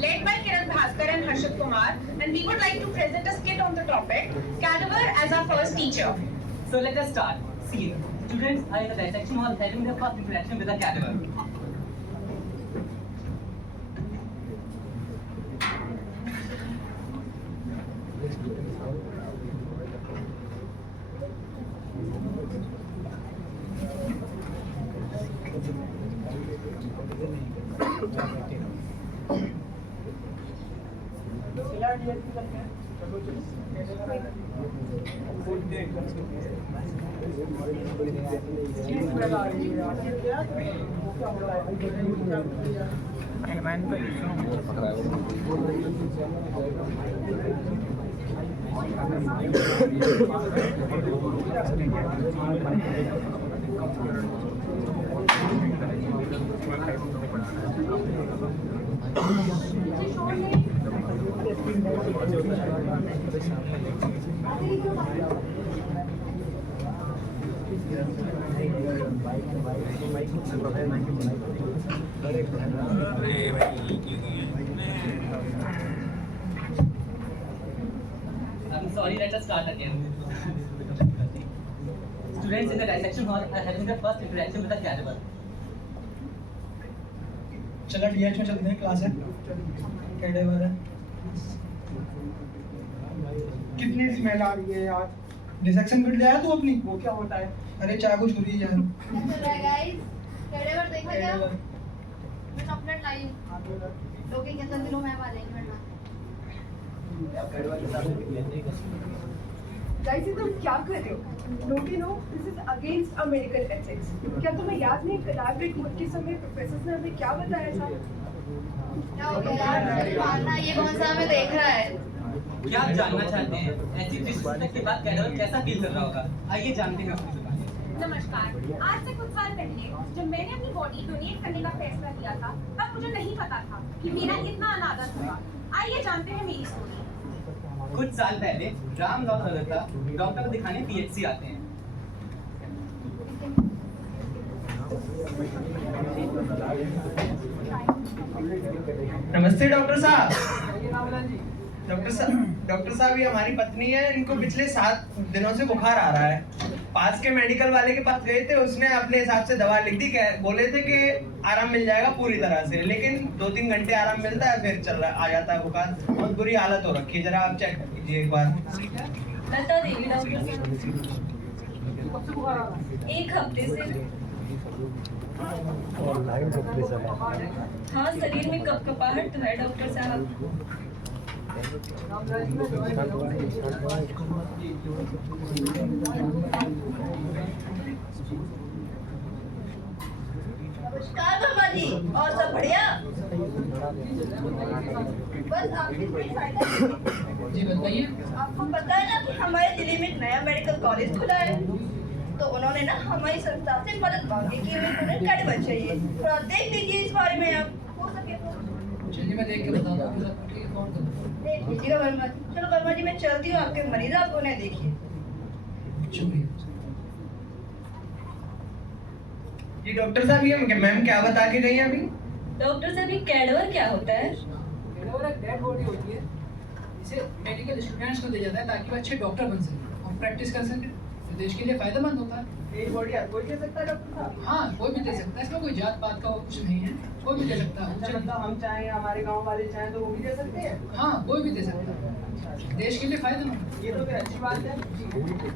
led by Kiran Bhaskar and Harshit Kumar, and we would like to present a skit on the topic, Cadaver as our first teacher. So let us start. See, students are in the dissection hall having their first interaction with a cadaver. I'm sorry, let us start again. Students in the dissection hall are having their first interaction with a cadaver. चलो DH में चलते हैं, class है cadaver है। कितनी smell आ रही है यार। डिसेक्शन किट ले आया तू अपनी? वो क्या होता है? अरे चाय को छुरी यार। गाइस कैडेवर देखा क्या? मैं चॉकलेट लाई हूं। लोग के अंदर दिलो मैं वाले हैं ना। गाइस ये तुम क्या कर रहे हो? Don't you know this is against a medical ethics. क्या तुम्हें याद नहीं कोलैबोरेट के समय प्रोफेसर ने हमें क्या बताया था? क्या हो गया यार? मानना ये कौन सा हमें देख रहा है? क्या आप जानना चाहते हैं ऐसी डिस्रिस्पेक्ट के बाद कैडेवर कैसा फील कर रहा होगा? आइए जानते हैं उसकी जुबानी। नमस्कार। आज से कुछ साल पहले जब मैंने अपनी बॉडी डोनेट करने का फैसला किया था, तब मुझे नहीं पता था कि मेरा इतना अनादर होगा। आइए जानते हैं मेरी स्टोरी। कुछ साल पहले राम लौटा डॉक्टर दिखाने पीएचसी आते हैं। नमस्ते डॉक्टर साहब। डॉक्टर साहब ये हमारी पत्नी है, इनको पिछले 7 दिनों से बुखार आ रहा है। पास के मेडिकल वाले के पास गए थे, उसने अपने हिसाब से दवा लिख दी, बोले थे कि आराम मिल जाएगा पूरी तरह से, लेकिन 2-3 घंटे आराम मिलता है फिर आ जाता है बुखार। बहुत बुरी हालत हो रखी है, जरा आप चेक कर लीजिए एक बार। बता देंगे डॉक्टर साहब। 1 हफ्ते से। हाँ, शरीर में कपकपाहट तो है डॉक्टर साहब। नमस्कार बाबा जी, और सब बढ़िया? बस आपकी थोड़ी फायदा। जी बताइए। आपको पता है ना कि हमारे दिल्ली में एक नया मेडिकल कॉलेज खुला है, तो उन्होंने ना हमारी संस्था से मदद मांगी कि उन्हें कैडेवर चाहिए। थोड़ा देख दीजिए इस बारे में, आप हो सके तो। चलिए मैं देख के बताता हूँ। देख लीजिएगा वर्मा जी। चलो वर्मा जी मैं चलती हूँ, आपके मरीज आप उन्हें देखिए। जी डॉक्टर साहब, ये मैम क्या बता के गई अभी? डॉक्टर साहब ये कैडेवर क्या होता है? कैडेवर एक डेड बॉडी होती है, इसे मेडिकल स्टूडेंट्स को दिया जाता है ताकि वो अच्छे डॉक्टर बन सकें और प्रैक्टिस कर सकें। तो देश के लिए फायदेमंद होता है। ये बॉडी हर कोई दे सकता है डॉक्टर साहब? हाँ, कोई भी दे सकता है, इसमें कोई जात पात का कुछ नहीं है, कोई भी दे सकता है। मतलब हम चाहें, हमारे गांव वाले चाहें तो वो भी दे सकते हैं? हाँ, कोई भी दे सकता है, देश के लिए फायदेमंद। ये तो फिर अच्छी बात है।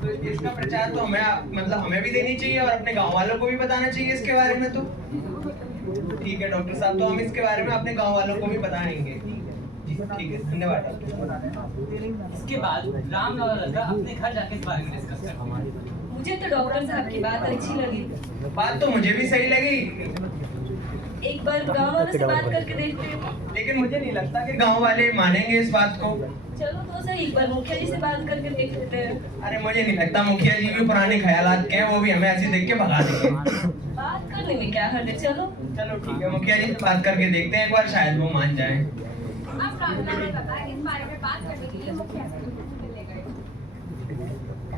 तो इसका प्रचार तो हमें भी देनी चाहिए और अपने गांव वालों को भी बताना चाहिए इसके बारे में। तो ठीक है डॉक्टर साहब, तो हम इसके बारे में अपने गांव वालों को भी बताएंगे। ठीक है, धन्यवाद। इसके बाद राम लौटा अपने घर जाके इस बारे में डिस्कस करते हैं। मुझे तो डॉक्टर साहब की बात अच्छी लगी। बात तो मुझे भी सही लगी, एक बार गांव वालों से बात करके देखते हैं। लेकिन मुझे नहीं लगता कि गांव वाले मानेंगे इस बात को। चलो तो सही, एक बार मुखिया जी से बात करके देख लेते हैं। अरे मुझे नहीं लगता, मुखिया जी भी पुराने ख्यालात के हैं, वो भी हमें ऐसे देख के भगा देंगे। बात करने में क्या हर्ज है? चलो ठीक है, मुखिया जी से बात करके देखते हैं एक बार, शायद वो मान जाए। अब रामलाल ने कहा इस बारे में बात करने के लिए मुखिया से मिलने गए।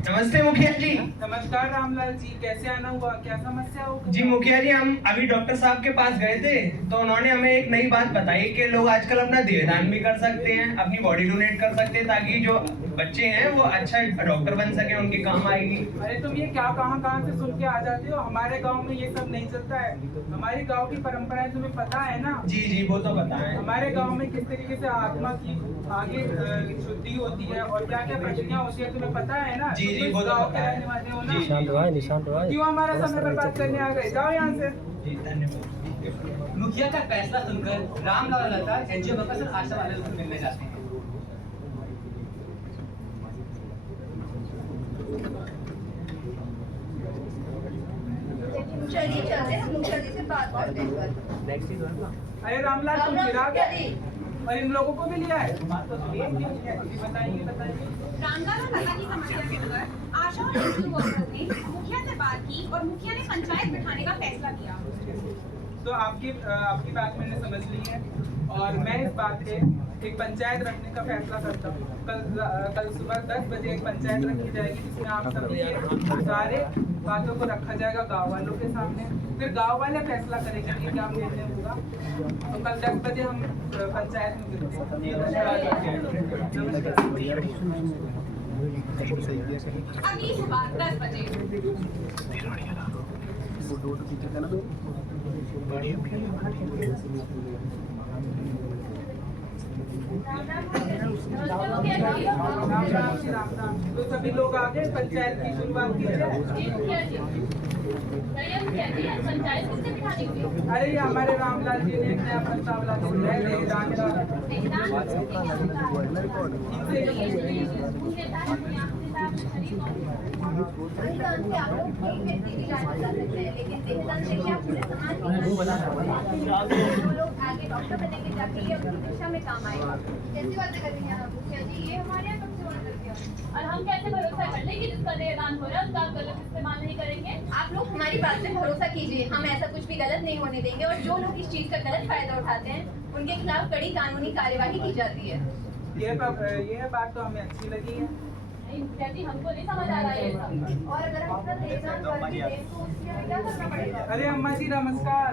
नमस्ते मुखिया जी। नमस्कार रामलाल जी, कैसे आना हुआ, क्या समस्या हो? जी मुखिया जी, हम अभी डॉक्टर साहब के पास गए थे तो उन्होंने हमें एक नई बात बताई कि लोग आजकल अपना देहदान भी कर सकते हैं, अपनी बॉडी डोनेट कर सकते हैं ताकि जो बच्चे हैं वो अच्छा डॉक्टर बन सके, उनके काम आएगी। अरे तुम ये क्या कहाँ से सुन के आ जाते हो? हमारे गांव में ये सब नहीं चलता है। हमारे गांव की परंपराएं तुम्हें पता है ना? जी जी वो तो पता है। हमारे गांव में किस तरीके से आत्मा की आगे शुद्धि होती है और क्या क्या प्रक्रिया होती है तुम्हें पता है ना? जी जी वो तो पता है। क्यों हमारा समय बर्बाद करने आ गए? जाओ यहाँ से। जी धन्यवाद। मुखिया का फैसला सुनकर रामलाल लता एनजीओ वर्कर्स और आशा वाले लोग मिलने जाते हैं। चलिए चलते हैं, मुखिया जी से बात करते हैं। अरे रामलाल तुम राम फिर आ मुखिया गए जी। और इन लोगों को भी लिया है? बात तो सुनिए, बताइए। रामलाल और लता की समस्या सुनकर आशा और एनजीओ वर्कर्स ने मुखिया से बात की और मुखिया ने पंचायत बिठाने का फैसला किया। तो आपकी बात मैंने समझ ली है और मैं इस बात पे एक पंचायत रखने का फैसला करता हूँ। कल सुबह 10 बजे एक पंचायत रखी जाएगी जिसमें आप सभी के सारे बातों को रखा जाएगा गांव वालों के सामने। फिर गांव वाले फैसला करेंगे कि क्या निर्णय होगा। तो कल 10 बजे हम पंचायत में मिलते हैं। अगली सुबह 10 बजे राम। तो सभी लोग आ गए, पंचायत की शुरुआत की जाए। अरे ये हमारे रामलाल जी ने एक नया प्रस्ताव ला दिया है देहदान का। देहदान से आप लोग एक व्यक्ति की जान बचा सकते हैं, लेकिन देहदान से क्या पूरे समाज वो लोग आगे डॉक्टर बनेंगे, जाके ये अपनी शिक्षा में काम आएगा। कैसी बातें कर रही हैं आप मुखिया जी? ये हमारे यहाँ कब से होने लग गया? और हम कैसे भरोसा कर लें कि जिसका देहदान हो रहा है उसका गलत इस्तेमाल नहीं करेंगे? आप लोग हमारी बात से भरोसा कीजिए, हम ऐसा कुछ भी गलत नहीं होने देंगे और जो लोग इस चीज का गलत फायदा उठाते हैं उनके खिलाफ कड़ी कानूनी कार्यवाही की जाती है। ये बात तो हमें अच्छी लगी है। नहीं मुखिया जी, हमको नहीं समझ आ रहा है ये सब। और अगर हम अपना देहदान कर भी दें तो उसके लिए क्या करना पड़ेगा? अरे अम्मा जी नमस्कार।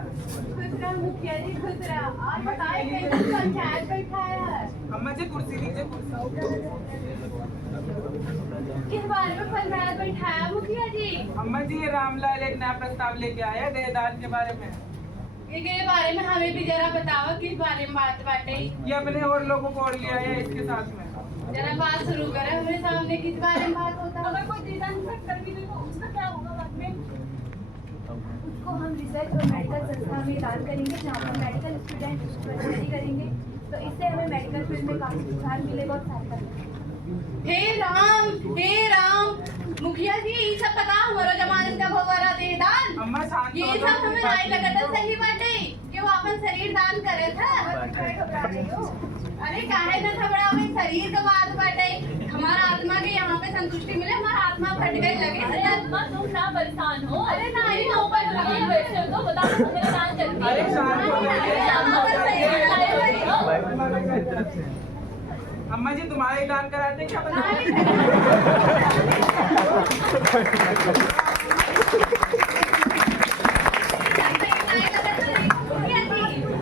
खुश रहो मुखिया जी, खुश रहो। आप बताएं कैसे पंचायत बैठाया है? अम्मा जी कुर्सी लीजिए, कुर्सी। किस बारे में पंचायत बैठाया मुखिया जी? अम्मा जी ये रामलाल एक नया प्रस्ताव लेके आया है देहदान के बारे में। इसके बारे में हमें भी जरा बताओ, किस बारे में बात बाटे? ये अपने और लोगों को और लिया है इसके साथ में। जरा बात शुरू करें हमारे सामने, किस बारे में बात होता है? अगर कोई देहदान कर भी दे तो उसका क्या होगा बाद में? उसको हम रिसर्च और मेडिकल संस्था में दान करेंगे जहाँ पर मेडिकल स्टूडेंट उसको स्टडी करेंगे, तो इससे हमें मेडिकल फील्ड में काफी सुधार मिलेगा और सहायता मिलेगी। हे राम मुखिया जी, ये सब पता हमारा जमाने का भगवारा देहदान अम्मा शांत ये हो सब हमें जाओ। नहीं लगता सही बाटे कि वो अपन शरीर दान करे था। अरे काहे ना घबराओ, शरीर का बात बाटे, हमारा आत्मा के यहाँ पे संतुष्टि मिले, हमारा आत्मा फट गई लगे। अरे आत्मा तुम ना परेशान हो। अरे ना ही हो पर लगे बैठे हो तो बताओ मुझे दान करके। अरे शांत हो जाइए, अम्मा जी तुम्हारा ही दान कराते क्या बता?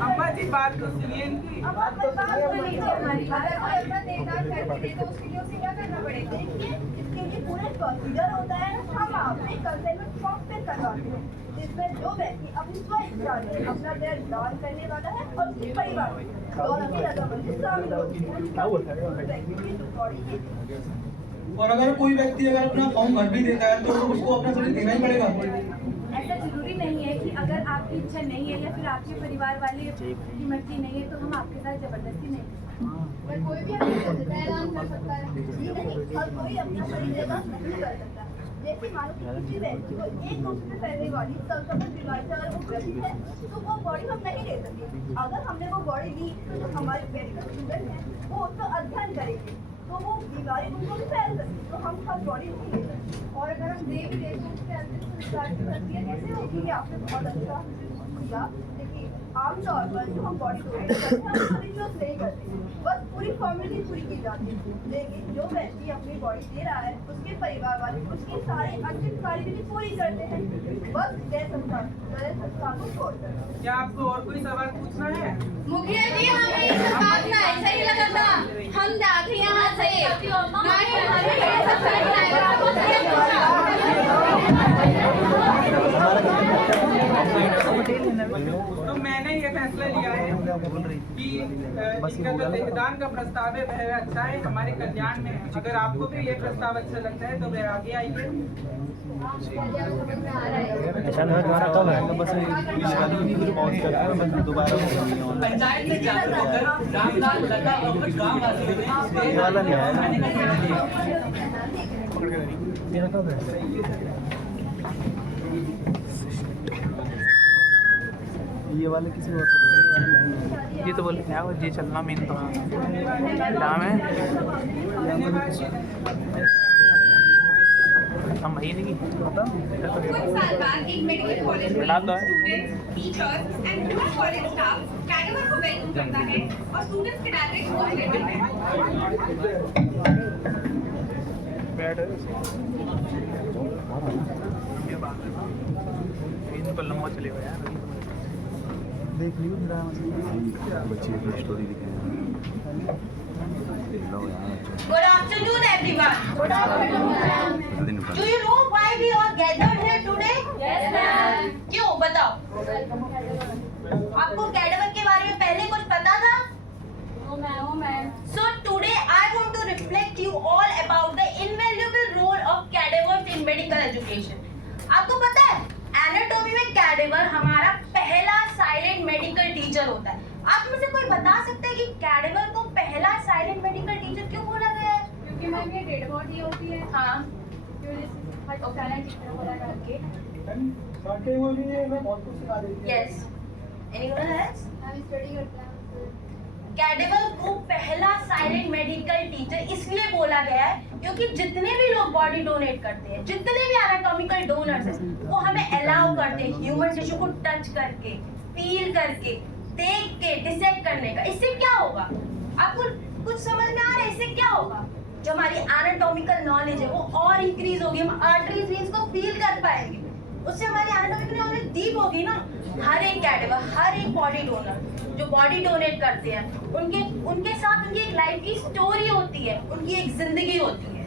अम्मा जी बात तो सुनिए इनकी। अब आप बात कर लीजिए हमारी। अगर कोई अपना देहदान करके दे तो उसके लिए उसे क्या करना पड़ेगा? इसके लिए पूरा प्रोसीजर होता है, हम आपसे कंसेंट फॉर्म पे करवाते हैं जिसमें जो व्यक्ति अपनी स्वेच्छा से अपना देहदान करने वाला है और उसके परिवार दोनों की रजामंदी शामिल होती है उस व्यक्ति की बॉडी की। और अगर कोई व्यक्ति अगर अपना फॉर्म भर भी देता है तो उसको अपना शरीर देना ही पड़ेगा। ऐसा जरूरी नहीं है कि अगर आपकी इच्छा नहीं है या फिर आपके परिवार वाले की मर्जी नहीं है तो हम आपके साथ जबरदस्ती नहीं कर कोई भी अपना देहदान कर सकता है। जी नहीं, हर कोई अपना शरीर देहदान नहीं कर सकता। जैसे मानो कि किसी व्यक्ति को एक दूसरे से फैलने वाली संक्रमण बीमारी से अगर वो ग्रसित है तो वो बॉडी हम नहीं दे सकते। अगर हमने वो बॉडी दी तो जो हमारे मेडिकल स्टूडेंट हैं वो उसका अध्ययन करेंगे तो वो बीमारी उनको भी फैल सकती, तो हम सब बॉडी नहीं दे सकते। और अगर हम दे भी दें तो उसके अंतिम संस्कार की प्रक्रिया कैसे होगी? ये आपने बहुत अच्छा किया। देखिए आमतौर पर जो हम बॉडी डोनेट करते हैं हम रिचुअल्स नहीं करते, बस पूरी फॉर्मेलिटी पूरी की जाती है, लेकिन जो व्यक्ति अपनी बॉडी दे रहा है उसके परिवार वाले उसकी सारे अंतिम कार्यविधि पूरी करते हैं, बस गैर संस्था को छोड़कर। क्या आपको और कोई सवाल पूछना है? मुखिया जी हमें ये सब बात ना ऐसा ही लगा था, हम जाते यहाँ से तो मैंने ये फैसला लिया है कि इनका जो देहदान का प्रस्ताव है वह अच्छा है, हमारे कल्याण में है। अगर आपको भी ये प्रस्ताव अच्छा लगता है तो वह आगे आइए। पंचायत से जाकर रामलाल लता और कुछ गाँव वासियों ये वाले किसी और ये तो बोल क्या ये चलना मेन तो नाम है हम भाई नहीं कुछ साल बाद एक मेडिकल कॉलेज में स्टूडेंट्स, टीचर्स एंड पूरा कॉलेज स्टाफ कैडवर को वेलकम करता है और स्टूडेंट्स के डायरेक्ट पोस्ट लेटर है। इनको लंबा चलेगा यार देख लियो बच्चे की स्टोरी लिखे हैं। Good afternoon, everyone. Good afternoon. Do you know why we all gathered here today? Yes, ma'am. क्यों बताओ? आपको कैडवर के बारे में पहले कुछ पता था? No, ma'am. So today I want to reflect you all about the invaluable role of cadavers in medical education. आपको पता है एनाटॉमी में कैडवर हमारा पहला साइलेंट मेडिकल टीचर होता है। आप में से कोई बता सकते हैं कि कैडवर को पहला साइलेंट मेडिकल टीचर क्यों बोला गया है? क्योंकि मैम ये डेड बॉडी होती है, हाँ, yes. Anyone else? कैडवर को पहला साइलेंट मेडिकल टीचर इसलिए बोला गया है क्योंकि जितने भी लोग बॉडी डोनेट करते हैं, जितने भी एनाटॉमिकल डोनर्स हैं, वो हमें अलाउ करते हैं ह्यूमन टिश्यू को टच करके, फील करके, देख के डिसेक्ट करने का। इससे क्या होगा? आपको कुछ समझ में आ रहा है इससे क्या होगा? जो हमारी एनाटॉमिकल नॉलेज है वो और इंक्रीज होगी, हम आर्टरीज वेन्स को फील कर पाएंगे, उससे हमारी एनाटॉमिकल नॉलेज डीप होगी ना। हर एक कैडवर, हर एक बॉडी डोनर जो बॉडी डोनेट करते हैं उनके साथ उनकी एक लाइफ की स्टोरी होती है, उनकी एक जिंदगी होती है,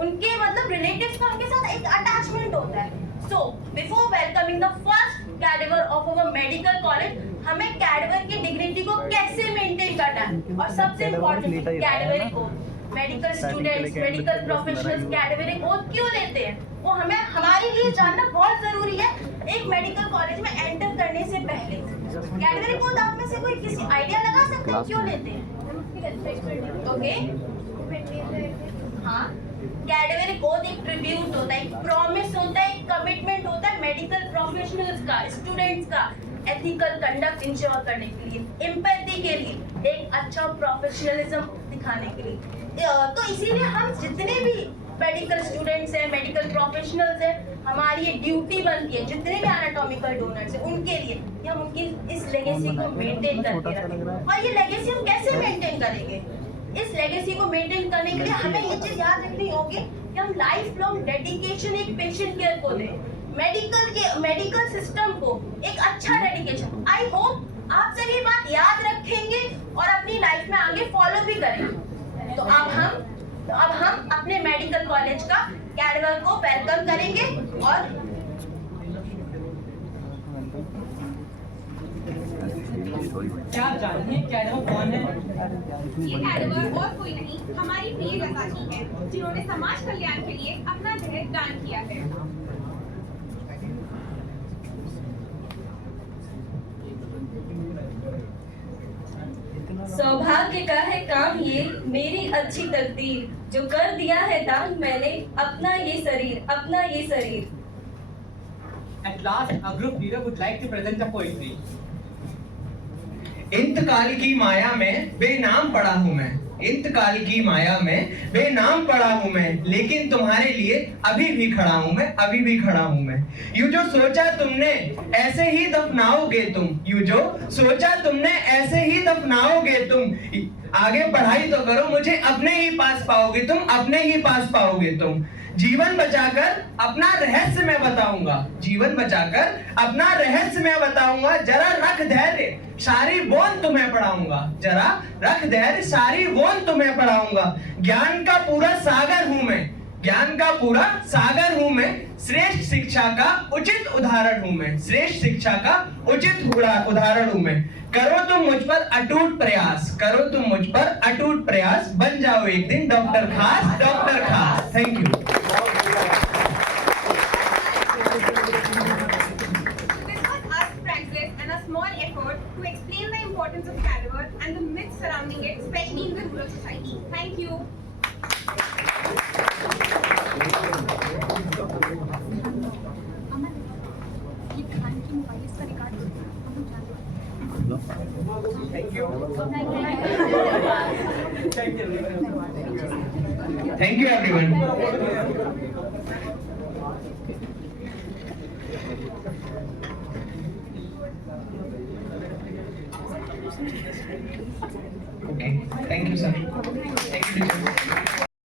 उनके मतलब रिलेटिव्स का उनके साथ एक अटैचमेंट होता है। So before welcoming the first cadaver of our medical college, हमें कैडवर की डिग्निटी को कैसे मेंटेन करना है और सबसे important cadaveric oath. Medical students, medical professionals cadaveric oath क्यों लेते हैं वो हमें हमारे लिए जानना बहुत जरूरी है। एक मेडिकल कॉलेज में एंटर करने से पहले कैडवरी ओथ आप में से कोई किसी आइडिया लगा सकते हैं क्यों लेते हैं? ओके, हाँ, कैडवरी ओथ एक ट्रिब्यूट होता है, एक प्रॉमिस होता है, एक कमिटमेंट होता है मेडिकल प्रोफेशनल्स का, स्टूडेंट्स का एथिकल कंडक्ट इंश्योर करने के लिए, एम्पैथी के लिए, एक अच्छा प्रोफेशनलिज्म दिखाने के लिए। तो इसीलिए हम जितने भी मेडिकल स्टूडेंट्स हैं, मेडिकल प्रोफेशनल्स हैं, हमारी ये ड्यूटी बनती है जितने भी एनाटॉमिकल डोनर्स हैं उनके लिए कि हम उनकी इस लेगेसी को मेंटेन करके रखें। और ये लेगेसी हम कैसे मेंटेन करेंगे? इस लेगेसी को मेंटेन करने के लिए हमें ये चीज याद रखनी होगी कि हम लाइफ लॉन्ग डेडिकेशन एक पेशेंट केयर को दें, मेडिकल सिस्टम को एक अच्छा डेडिकेशन। आई होप आप सभी बात याद रखेंगे और अपनी लाइफ में आगे फॉलो भी करेंगे। तो अब हम अपने मेडिकल कॉलेज का कैडवर को वेलकम करेंगे और क्या आप जानते हैं कैडवर कौन है? ये कैडवर और कोई नहीं, हमारी प्रिय लता जी है जिन्होंने समाज कल्याण के लिए अपना देह दान किया है। सौभाग्य का है काम ये, मेरी अच्छी तकदीर, जो कर दिया है दान मैंने अपना ये शरीर। At last, a group leader would like to present a poetry. इंतकाल की माया में बेनाम पड़ा हूं मैं, इंतकाल की माया में बेनाम पड़ा हूं मैं, लेकिन तुम्हारे लिए अभी भी खड़ा हूं मैं, अभी भी खड़ा हूं मैं। यू जो सोचा तुमने ऐसे ही दफनाओगे तुम, यू जो सोचा तुमने ऐसे ही दफनाओगे तुम, आगे पढ़ाई तो करो, मुझे अपने ही पास पाओगे तुम, अपने ही पास पाओगे तुम। जीवन बचाकर अपना रहस्य मैं बताऊंगा, जीवन बचाकर अपना रहस्य मैं बताऊंगा, जरा रख धैर्य सारी बोन तुम्हें पढ़ाऊंगा, जरा रख धैर्य सारी बोन तुम्हें पढ़ाऊंगा। ज्ञान का पूरा सागर हूं मैं, ज्ञान का पूरा सागर हूं मैं, श्रेष्ठ शिक्षा का उचित उदाहरण हूं मैं, श्रेष्ठ शिक्षा का उचित उदाहरण हूं मैं। करो तुम मुझ पर अटूट प्रयास, करो तुम मुझ पर अटूट प्रयास, बन जाओ एक दिन डॉक्टर खास, डॉक्टर खास। Thank you. This was us practice and a small effort to explain the importance of cadaver and the myths surrounding it, especially in the rural society. Thank you. Thank you everyone. Okay, thank you sir. Thank you teacher.